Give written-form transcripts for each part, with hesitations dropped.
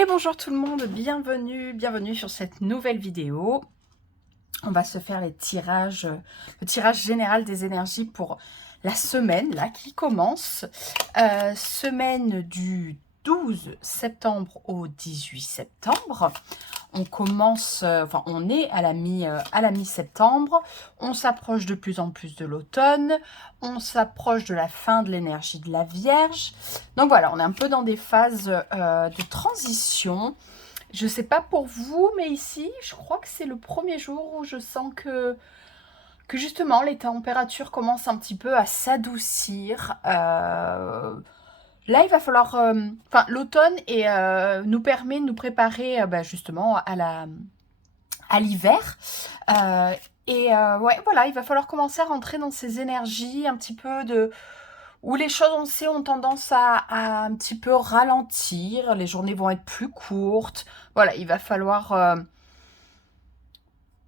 Et bonjour tout le monde, bienvenue sur cette nouvelle vidéo. On va se faire le tirage général des énergies pour la semaine là qui commence. Semaine du 12 septembre au 18 septembre. On commence, on est à la mi-septembre. On s'approche de plus en plus de l'automne. On s'approche de la fin de l'énergie de la Vierge. Donc voilà, on est un peu dans des phases de transition. Je ne sais pas pour vous, mais ici, je crois que c'est le premier jour où je sens que justement les températures commencent un petit peu à s'adoucir. Là, il va falloir... l'automne nous permet de nous préparer justement à l'hiver. Ouais, voilà, il va falloir commencer à rentrer dans ces énergies un petit peu de... où les choses, on sait, ont tendance à un petit peu ralentir. Les journées vont être plus courtes. Voilà, il va falloir...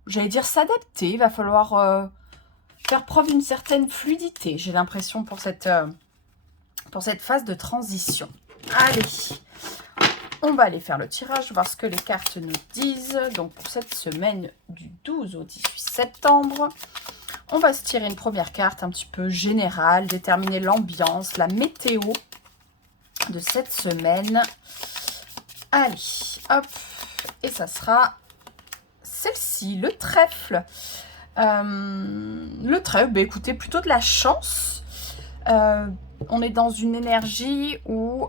j'allais dire s'adapter. Il va falloir faire preuve d'une certaine fluidité, j'ai l'impression, pour cette phase de transition. Allez, on va aller faire le tirage, voir ce que les cartes nous disent. Donc, pour cette semaine du 12 au 18 septembre, on va se tirer une première carte un petit peu générale, déterminer l'ambiance, la météo de cette semaine. Allez, hop, et ça sera celle-ci, le trèfle. Le trèfle, écoutez, plutôt de la chance. On est dans une énergie où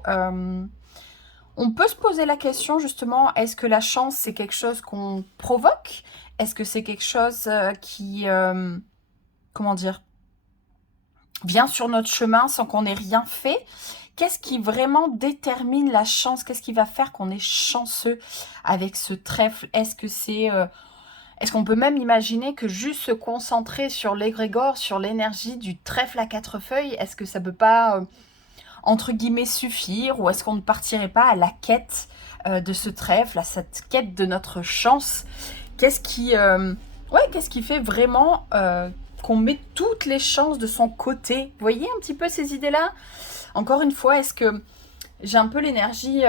on peut se poser la question justement, est-ce que la chance c'est quelque chose qu'on provoque? Est-ce que c'est quelque chose qui, comment dire, vient sur notre chemin sans qu'on ait rien fait? Qu'est-ce qui vraiment détermine la chance? Qu'est-ce qui va faire qu'on est chanceux avec ce trèfle? Est-ce que c'est... est-ce qu'on peut même imaginer que juste se concentrer sur l'égrégore, sur l'énergie du trèfle à 4 feuilles, est-ce que ça peut pas, entre guillemets, suffire? Ou est-ce qu'on ne partirait pas à la quête de ce trèfle, à cette quête de notre chance? Qu'est-ce qui fait vraiment qu'on met toutes les chances de son côté? Vous voyez un petit peu ces idées-là? Encore une fois, est-ce que j'ai un peu l'énergie...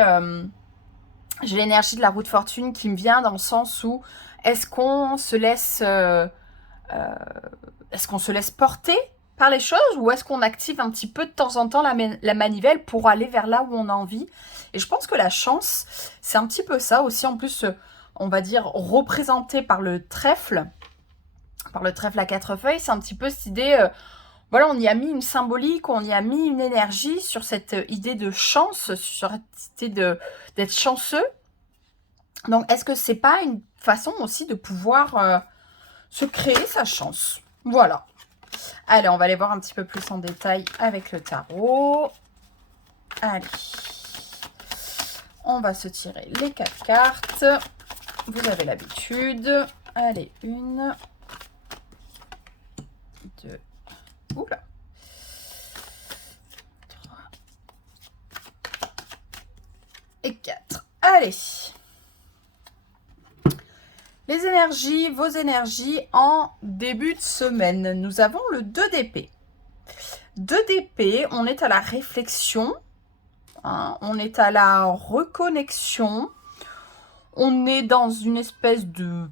j'ai l'énergie de la roue de fortune qui me vient dans le sens où est-ce qu'on se laisse porter par les choses, ou est-ce qu'on active un petit peu de temps en temps la manivelle pour aller vers là où on a envie? Et je pense que la chance, c'est un petit peu ça aussi, en plus, on va dire, représenté par le trèfle à 4 feuilles, c'est un petit peu cette idée... voilà, on y a mis une symbolique, on y a mis une énergie sur cette idée de chance, sur cette idée d'être chanceux. Donc, est-ce que c'est pas une façon aussi de pouvoir se créer sa chance? Voilà. Allez, on va aller voir un petit peu plus en détail avec le tarot. Allez. On va se tirer les 4 cartes. Vous avez l'habitude. Allez, 1, 2, oula, 3 et 4. Allez. Les énergies, vos énergies en début de semaine. Nous avons le 2 d'épée. 2 d'épée, on est à la réflexion, hein, on est à la reconnexion, on est dans une espèce de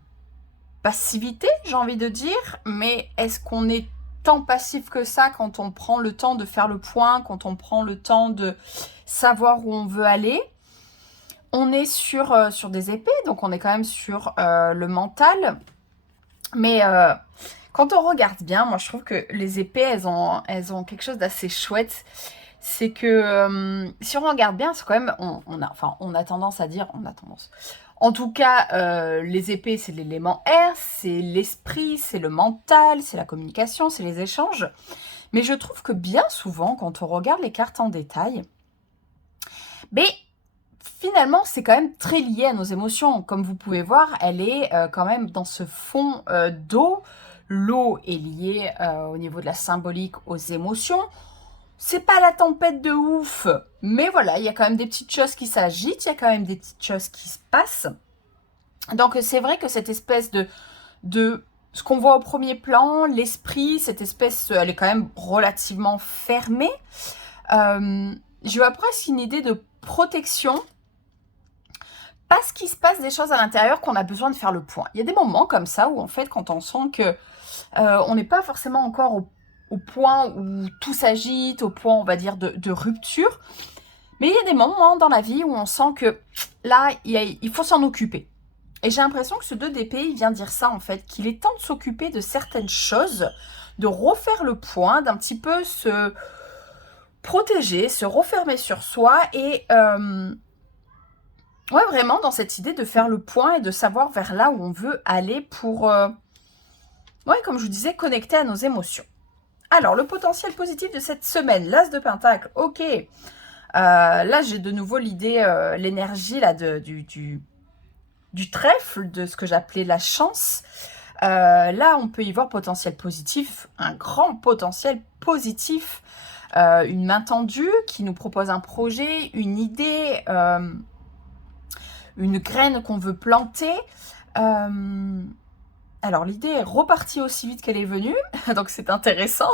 passivité, j'ai envie de dire, mais est-ce qu'on est tant passif que ça quand on prend le temps de faire le point, quand on prend le temps de savoir où on veut aller? On est sur des épées, donc on est quand même sur le mental. Mais quand on regarde bien, moi je trouve que les épées, elles ont quelque chose d'assez chouette. C'est que si on regarde bien, c'est quand même... on a tendance à dire... En tout cas, les épées, c'est l'élément air, c'est l'esprit, c'est le mental, c'est la communication, c'est les échanges. Mais je trouve que bien souvent, quand on regarde les cartes en détail, finalement, c'est quand même très lié à nos émotions. Comme vous pouvez voir, elle est quand même dans ce fond d'eau. L'eau est liée au niveau de la symbolique aux émotions. C'est pas la tempête de ouf, mais voilà, il y a quand même des petites choses qui s'agitent, il y a quand même des petites choses qui se passent. Donc c'est vrai que cette espèce de ce qu'on voit au premier plan, l'esprit, cette espèce, elle est quand même relativement fermée. Je vois presque une idée de protection. parce qu'il se passe des choses à l'intérieur qu'on a besoin de faire le point. Il y a des moments comme ça où en fait quand on sent que on n'est pas forcément encore au point où tout s'agite, au point on va dire de rupture, mais il y a des moments dans la vie où on sent que là il faut s'en occuper. Et j'ai l'impression que ce 2 d'épée, il vient dire ça en fait, qu'il est temps de s'occuper de certaines choses, de refaire le point, d'un petit peu se protéger, se refermer sur soi et ouais, vraiment dans cette idée de faire le point et de savoir vers là où on veut aller pour, ouais, comme je vous disais, connecter à nos émotions. Alors, le potentiel positif de cette semaine, l'As de Pentacle, ok. Là, j'ai de nouveau l'idée, l'énergie là du trèfle, de ce que j'appelais la chance. Là, on peut y voir potentiel positif, un grand potentiel positif, une main tendue qui nous propose un projet, une idée, une graine qu'on veut planter. Alors, l'idée est repartie aussi vite qu'elle est venue, donc c'est intéressant.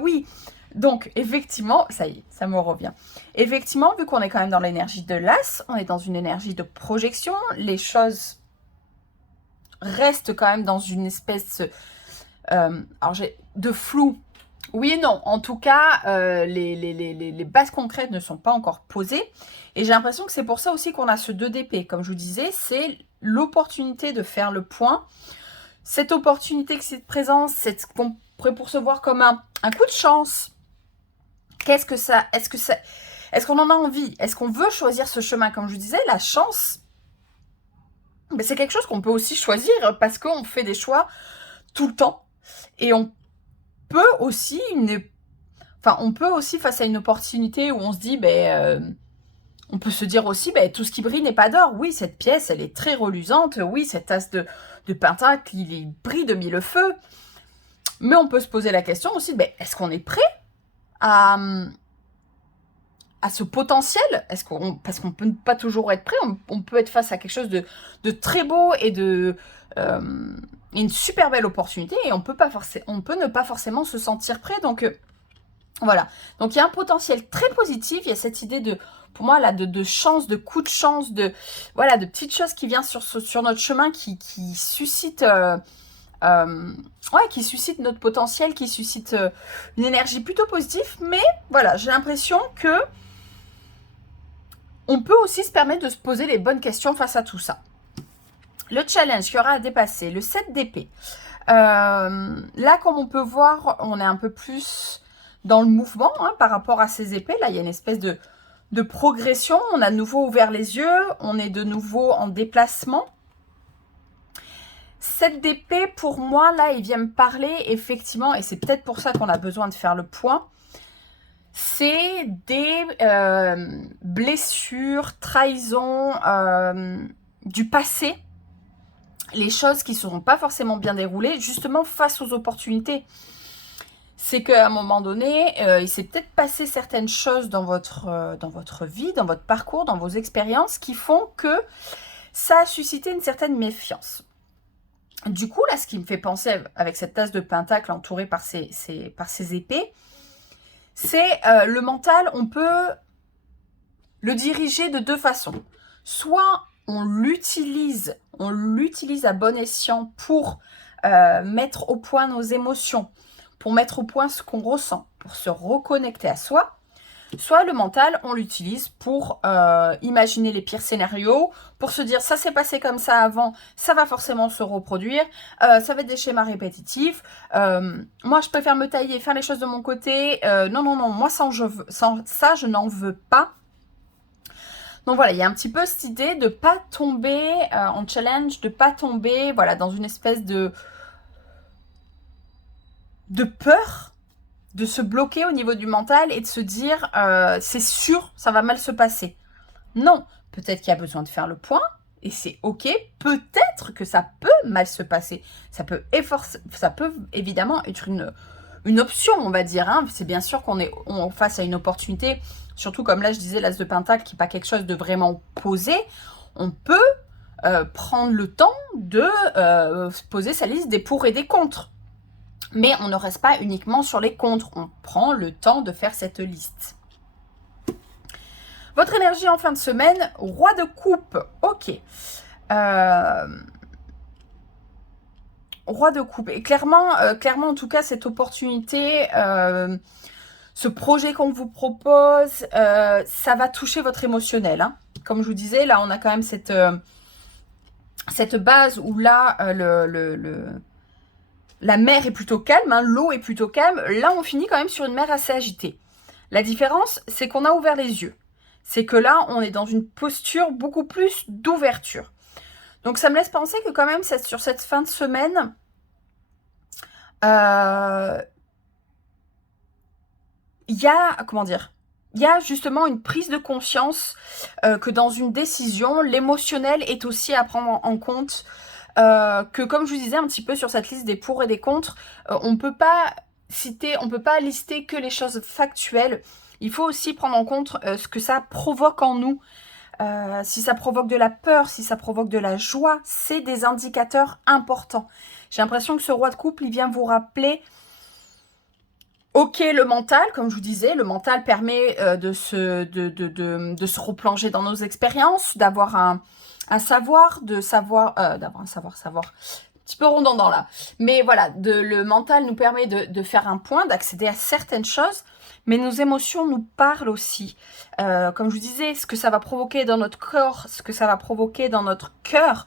Oui, donc effectivement, ça y est, ça me revient. Effectivement, vu qu'on est quand même dans l'énergie de l'As, on est dans une énergie de projection, les choses restent quand même dans une espèce de flou. Oui et non, en tout cas, les bases concrètes ne sont pas encore posées. Et j'ai l'impression que c'est pour ça aussi qu'on a ce 2 d'épée. Comme je vous disais, c'est l'opportunité de faire le point. Cette opportunité qui se présente, c'est ce qu'on pourrait percevoir comme un coup de chance. Qu'est-ce que ça... Est-ce qu'on en a envie? Est-ce qu'on veut choisir ce chemin? Comme je vous disais, la chance, ben, c'est quelque chose qu'on peut aussi choisir parce qu'on fait des choix tout le temps. Et on peut aussi face à une opportunité où on se dit, on peut se dire aussi, tout ce qui brille n'est pas d'or. Oui, cette pièce, elle est très reluisante. Oui, cet as de pentacle, il brille de mille feux. Mais on peut se poser la question aussi, est-ce qu'on est prêt à ce potentiel? Parce qu'on peut pas toujours être prêt. On peut être face à quelque chose de très beau et une super belle opportunité et on peut ne pas forcément se sentir prêt. Donc voilà. Donc il y a un potentiel très positif. Il y a cette idée pour moi là, de chance, de coup de chance, de petites choses qui viennent sur notre chemin qui suscitent qui suscite notre potentiel, qui suscite une énergie plutôt positive. Mais voilà, j'ai l'impression que on peut aussi se permettre de se poser les bonnes questions face à tout ça. Le challenge qu'il y aura à dépasser, le 7 d'épée. Là, comme on peut voir, on est un peu plus dans le mouvement par rapport à ces épées. Là, il y a une espèce de progression. On a de nouveau ouvert les yeux. On est de nouveau en déplacement. 7 d'épée, pour moi, là, il vient me parler, effectivement, et c'est peut-être pour ça qu'on a besoin de faire le point, c'est des blessures, trahisons, du passé, les choses qui ne seront pas forcément bien déroulées, justement face aux opportunités. C'est qu'à un moment donné, il s'est peut-être passé certaines choses dans votre vie, dans votre parcours, dans vos expériences, qui font que ça a suscité une certaine méfiance. Du coup, là, ce qui me fait penser avec cette tasse de pentacle entourée par ces épées, c'est le mental, on peut le diriger de 2 façons. Soit on l'utilise à bon escient pour mettre au point nos émotions, pour mettre au point ce qu'on ressent, pour se reconnecter à soi. Soit le mental, on l'utilise pour imaginer les pires scénarios, pour se dire ça s'est passé comme ça avant, ça va forcément se reproduire, ça va être des schémas répétitifs, moi je préfère me tailler, faire les choses de mon côté, non, moi sans ça je n'en veux pas. Donc voilà, il y a un petit peu cette idée de ne pas tomber en challenge, de ne pas tomber dans une espèce de peur, de se bloquer au niveau du mental et de se dire c'est sûr, ça va mal se passer. Non, peut-être qu'il y a besoin de faire le point et c'est ok. Peut-être que ça peut mal se passer. Ça peut évidemment être une option, on va dire. C'est bien sûr qu'on est face à une opportunité, surtout comme là je disais l'as de pentacle qui n'est pas quelque chose de vraiment posé. On peut prendre le temps de poser sa liste des pour et des contre. Mais on ne reste pas uniquement sur les contre, on prend le temps de faire cette liste. Votre énergie en fin de semaine, roi de coupe. Ok. Roi de coupe. Et clairement, en tout cas, cette opportunité, ce projet qu'on vous propose, ça va toucher votre émotionnel. Hein. Comme je vous disais, là, on a quand même cette base où là, la mer est plutôt calme, hein, l'eau est plutôt calme. Là, on finit quand même sur une mer assez agitée. La différence, c'est qu'on a ouvert les yeux. C'est que là, on est dans une posture beaucoup plus d'ouverture. Donc, ça me laisse penser que quand même, sur cette fin de semaine, il y a, comment dire, il y a justement une prise de conscience que dans une décision, l'émotionnel est aussi à prendre en compte. Que comme je vous disais un petit peu sur cette liste des pour et des contre, on peut pas lister que les choses factuelles. Il faut aussi prendre en compte ce que ça provoque en nous. Si ça provoque de la peur, si ça provoque de la joie, c'est des indicateurs importants. J'ai l'impression que ce roi de coupe, il vient vous rappeler, ok, le mental, comme je vous disais, le mental permet de se replonger dans nos expériences, d'avoir un savoir, d'avoir un savoir, un petit peu redondant là. Mais voilà, le mental nous permet de faire un point, d'accéder à certaines choses, mais nos émotions nous parlent aussi. Comme je vous disais, ce que ça va provoquer dans notre corps, ce que ça va provoquer dans notre cœur,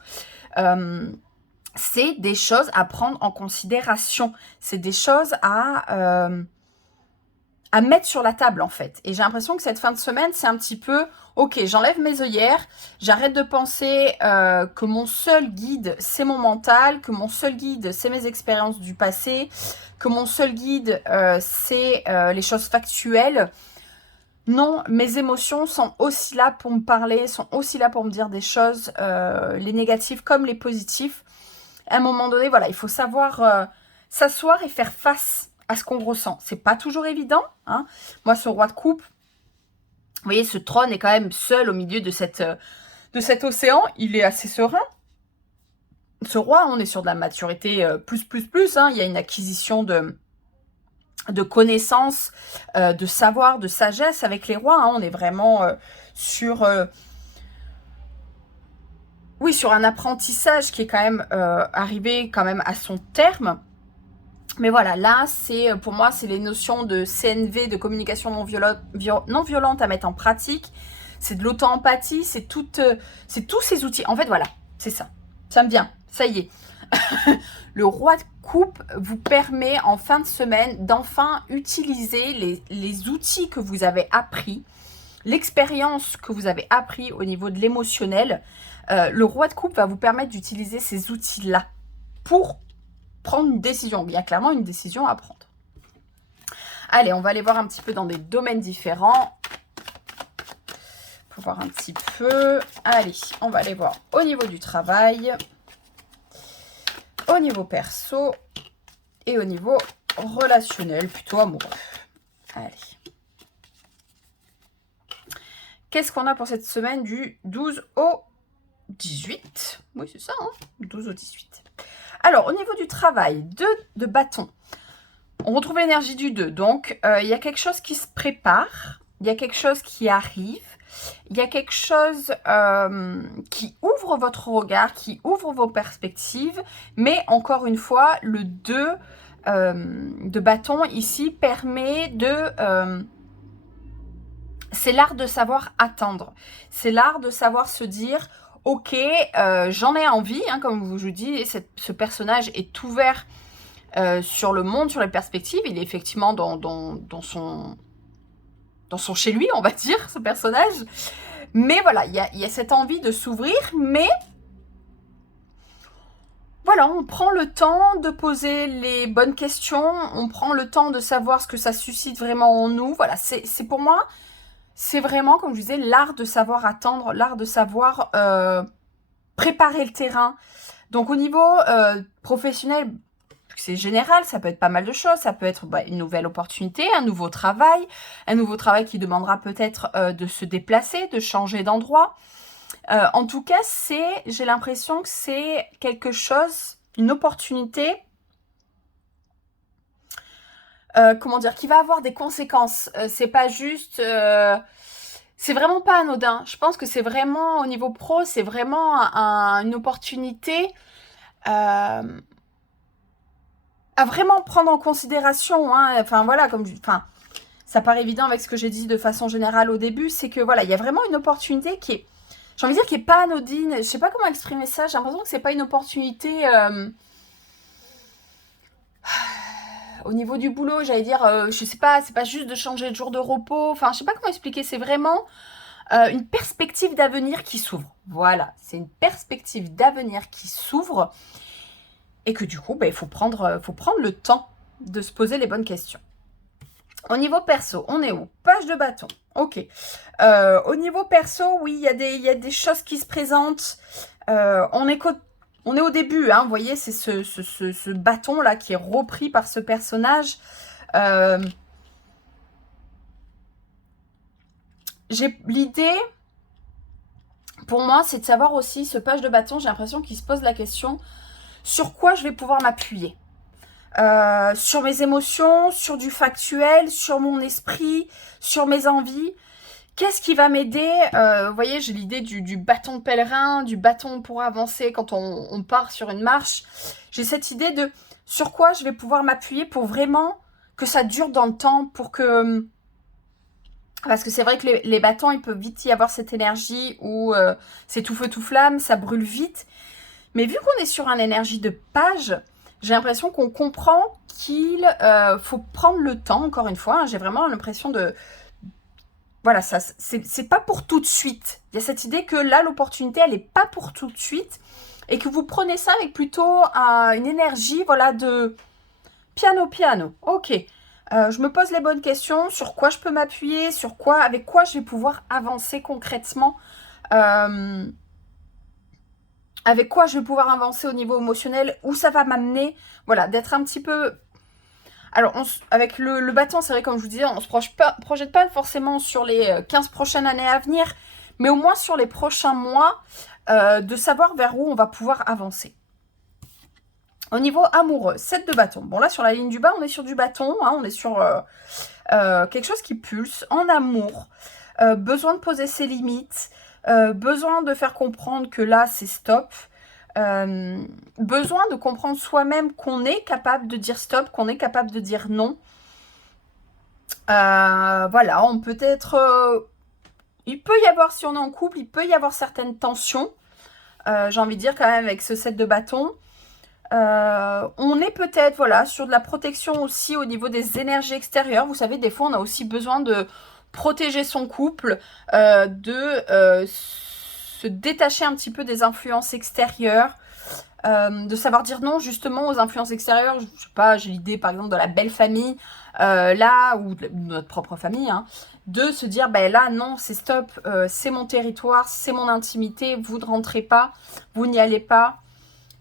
c'est des choses à prendre en considération. C'est des choses à mettre sur la table en fait. Et j'ai l'impression que cette fin de semaine, c'est un petit peu, ok, j'enlève mes œillères, j'arrête de penser que mon seul guide, c'est mon mental, que mon seul guide, c'est mes expériences du passé, que mon seul guide, c'est les choses factuelles. Non, mes émotions sont aussi là pour me parler, sont aussi là pour me dire des choses, les négatifs comme les positifs. À un moment donné, voilà, il faut savoir s'asseoir et faire face à ce qu'on ressent. C'est pas toujours évident. Hein. Moi, ce roi de coupe, vous voyez, ce trône est quand même seul au milieu de cet océan. Il est assez serein. Ce roi, on est sur de la maturité plus. Hein. Il y a une acquisition de connaissances, de savoir, de sagesse avec les rois. Hein. On est vraiment sur un apprentissage qui est quand même arrivé quand même à son terme. Mais voilà, là, pour moi, c'est les notions de CNV, de communication non violente à mettre en pratique. C'est de l'auto-empathie, c'est tous ces outils. En fait, voilà, c'est ça. Ça me vient, ça y est. Le roi de coupe vous permet en fin de semaine d'enfin utiliser les outils que vous avez appris, l'expérience que vous avez appris au niveau de l'émotionnel. Le roi de coupe va vous permettre d'utiliser ces outils-là pour prendre une décision. Il y a clairement une décision à prendre. Allez, on va aller voir un petit peu dans des domaines différents. Pour voir un petit peu. Allez, on va aller voir au niveau du travail, au niveau perso et au niveau relationnel, plutôt amoureux. Allez. Qu'est-ce qu'on a pour cette semaine du 12 au 18? Oui, c'est ça, hein, 12 au 18. Alors, au niveau du travail, 2 de bâton. On retrouve l'énergie du 2. Donc, il y a quelque chose qui se prépare. Il y a quelque chose qui arrive. Il y a quelque chose qui ouvre votre regard, qui ouvre vos perspectives. Mais encore une fois, le 2 de bâton ici permet de... c'est l'art de savoir attendre. C'est l'art de savoir se dire... Ok, j'en ai envie, hein, comme je vous dis, ce personnage est ouvert sur le monde, sur les perspectives. Il est effectivement dans son chez lui, on va dire, ce personnage. Mais voilà, il y a cette envie de s'ouvrir, mais voilà, on prend le temps de poser les bonnes questions, on prend le temps de savoir ce que ça suscite vraiment en nous. Voilà, c'est pour moi... C'est vraiment, comme je disais, l'art de savoir attendre, l'art de savoir préparer le terrain. Donc, au niveau professionnel, c'est général, ça peut être pas mal de choses. Ça peut être une nouvelle opportunité, un nouveau travail qui demandera peut-être de se déplacer, de changer d'endroit. En tout cas, j'ai l'impression que c'est quelque chose, une opportunité... qui va avoir des conséquences. C'est pas juste c'est vraiment pas anodin. Je pense que c'est vraiment, au niveau pro, c'est vraiment une opportunité à vraiment prendre en considération. Hein. Enfin, voilà, enfin, ça paraît évident avec ce que j'ai dit de façon générale au début, c'est que voilà, il y a vraiment une opportunité qui est, j'ai envie de dire, qui est pas anodine. Je sais pas comment exprimer ça. J'ai l'impression que c'est pas une opportunité au niveau du boulot. J'allais dire, je sais pas, c'est pas juste de changer de jour de repos. Enfin, je sais pas comment expliquer. C'est vraiment une perspective d'avenir qui s'ouvre. Voilà, c'est une perspective d'avenir qui s'ouvre et que du coup, il faut prendre le temps de se poser les bonnes questions. Au niveau perso, on est où? Page de bâton. Ok. Au niveau perso, oui, il y a des choses qui se présentent. On est au début, hein, vous voyez, c'est ce bâton-là qui est repris par ce personnage. J'ai l'idée, pour moi, c'est de savoir aussi, ce page de bâton, j'ai l'impression qu'il se pose la question, sur quoi je vais pouvoir m'appuyer? Sur mes émotions, sur du factuel, sur mon esprit, sur mes envies. Qu'est-ce qui va m'aider? Vous voyez, j'ai l'idée du bâton pèlerin, du bâton pour avancer quand on part sur une marche. J'ai cette idée de sur quoi je vais pouvoir m'appuyer pour vraiment que ça dure dans le temps, pour que... Parce que c'est vrai que les bâtons, il peut vite y avoir cette énergie où c'est tout feu, tout flamme, ça brûle vite. Mais vu qu'on est sur une énergie de page, j'ai l'impression qu'on comprend qu'il faut prendre le temps, encore une fois. Hein, j'ai vraiment l'impression de... Voilà, ça, c'est pas pour tout de suite. Il y a cette idée que là, l'opportunité, elle n'est pas pour tout de suite. Et que vous prenez ça avec plutôt une énergie, voilà, de piano. Ok, je me pose les bonnes questions. Sur quoi je peux m'appuyer? Sur quoi, avec quoi je vais pouvoir avancer concrètement? Avec quoi je vais pouvoir avancer au niveau émotionnel? Où ça va m'amener? Voilà, d'être un petit peu... Alors, avec le bâton, c'est vrai, comme je vous disais, on ne se projette pas forcément sur les 15 prochaines années à venir, mais au moins sur les prochains mois, de savoir vers où on va pouvoir avancer. Au niveau amoureux, 7 de bâton. Bon, là, sur la ligne du bas, on est sur du bâton, hein, on est sur quelque chose qui pulse, en amour, besoin de poser ses limites, besoin de faire comprendre que là, c'est stop. Besoin de comprendre soi-même qu'on est capable de dire stop, qu'on est capable de dire non. Voilà, on peut être... il peut y avoir, si on est en couple, il peut y avoir certaines tensions. J'ai envie de dire quand même avec ce set de bâtons. On est peut-être, voilà, sur de la protection aussi au niveau des énergies extérieures. Vous savez, des fois, on a aussi besoin de protéger son couple, de se détacher un petit peu des influences extérieures, de savoir dire non justement aux influences extérieures. Je sais pas, j'ai l'idée par exemple de la belle famille, là, ou de notre propre famille, hein, de se dire, ben là, non, c'est stop, c'est mon territoire, c'est mon intimité, vous ne rentrez pas, vous n'y allez pas.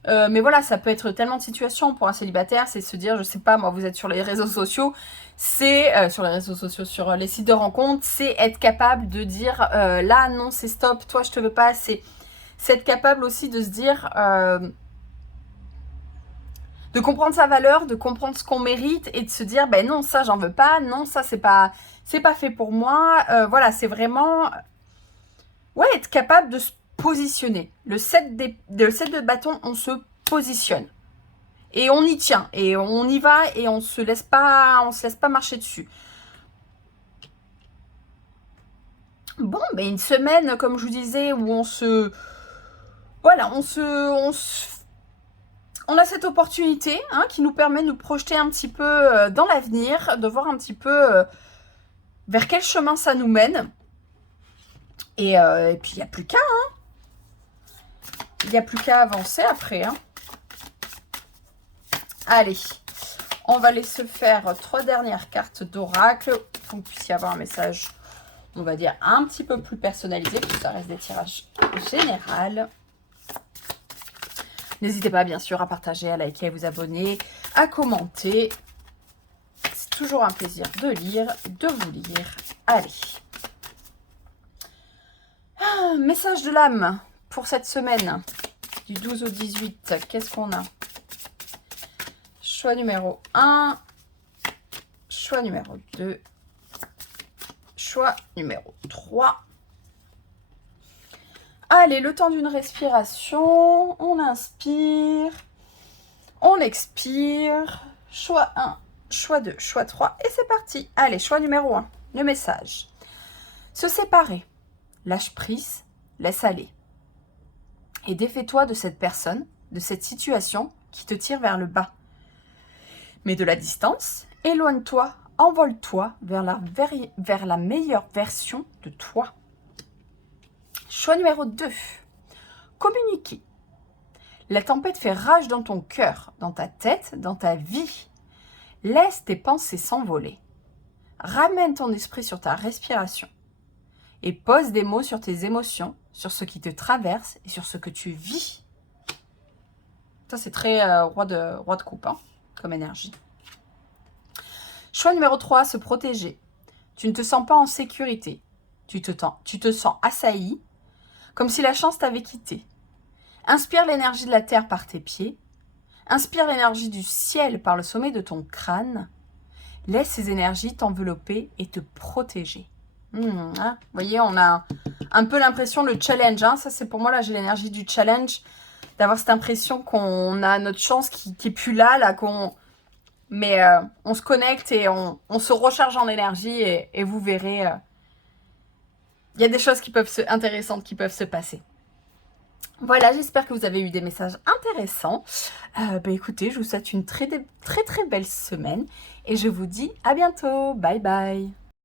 Mais voilà, ça peut être tellement de situations pour un célibataire, c'est se dire, je sais pas, moi, vous êtes sur les réseaux sociaux, c'est sur les réseaux sociaux, sur les sites de rencontres, c'est être capable de dire, là, non, c'est stop, toi, je te veux pas, c'est être capable aussi de se dire, de comprendre sa valeur, de comprendre ce qu'on mérite et de se dire, ben non, ça, j'en veux pas, non, ça, c'est pas fait pour moi. Voilà, c'est vraiment, ouais, être capable de se positionner. Le set de bâton, on se positionne. Et on y tient, et on y va, et on se laisse pas marcher dessus. Bon, ben une semaine, comme je vous disais, où on se... Voilà, on a cette opportunité, hein, qui nous permet de nous projeter un petit peu dans l'avenir, de voir un petit peu vers quel chemin ça nous mène. Et puis, il n'y a plus qu'à, hein. Il n'y a plus qu'à avancer après, hein. Allez, on va aller se faire 3 dernières cartes d'oracle pour que vous puissiez avoir un message, on va dire, un petit peu plus personnalisé, parce que ça reste des tirages généraux. N'hésitez pas, bien sûr, à partager, à liker, à vous abonner, à commenter. C'est toujours un plaisir de lire, de vous lire. Allez. Message de l'âme pour cette semaine, du 12 au 18. Qu'est-ce qu'on a? Choix numéro 1, choix numéro 2, choix numéro 3 Allez, le temps d'une respiration. On inspire. On expire. Choix 1, choix 2, choix 3. Et c'est parti. Allez, choix numéro 1. Le message. Se séparer. Lâche prise. Laisse aller. Et défais-toi de cette personne, de cette situation qui te tire vers le bas. Mets de la distance. Éloigne-toi. Envole-toi vers la meilleure version de toi. Choix numéro 2. Communiquer. La tempête fait rage dans ton cœur, dans ta tête, dans ta vie. Laisse tes pensées s'envoler. Ramène ton esprit sur ta respiration. Et pose des mots sur tes émotions, sur ce qui te traverse et sur ce que tu vis. Ça, c'est très roi de coupe, hein, comme énergie. Choix numéro 3, se protéger. Tu ne te sens pas en sécurité. Tu te sens assailli, comme si la chance t'avait quitté. Inspire l'énergie de la terre par tes pieds. Inspire l'énergie du ciel par le sommet de ton crâne. Laisse ces énergies t'envelopper et te protéger. Vous voyez, on a un peu l'impression, le challenge. Hein, ça, c'est pour moi, là, j'ai l'énergie du challenge. D'avoir cette impression qu'on a notre chance qui est plus là mais on se connecte et on se recharge en énergie et vous verrez, il y a des choses intéressantes qui peuvent se passer. Voilà, j'espère que vous avez eu des messages intéressants. Écoutez, je vous souhaite une très très belle semaine et je vous dis à bientôt. Bye bye.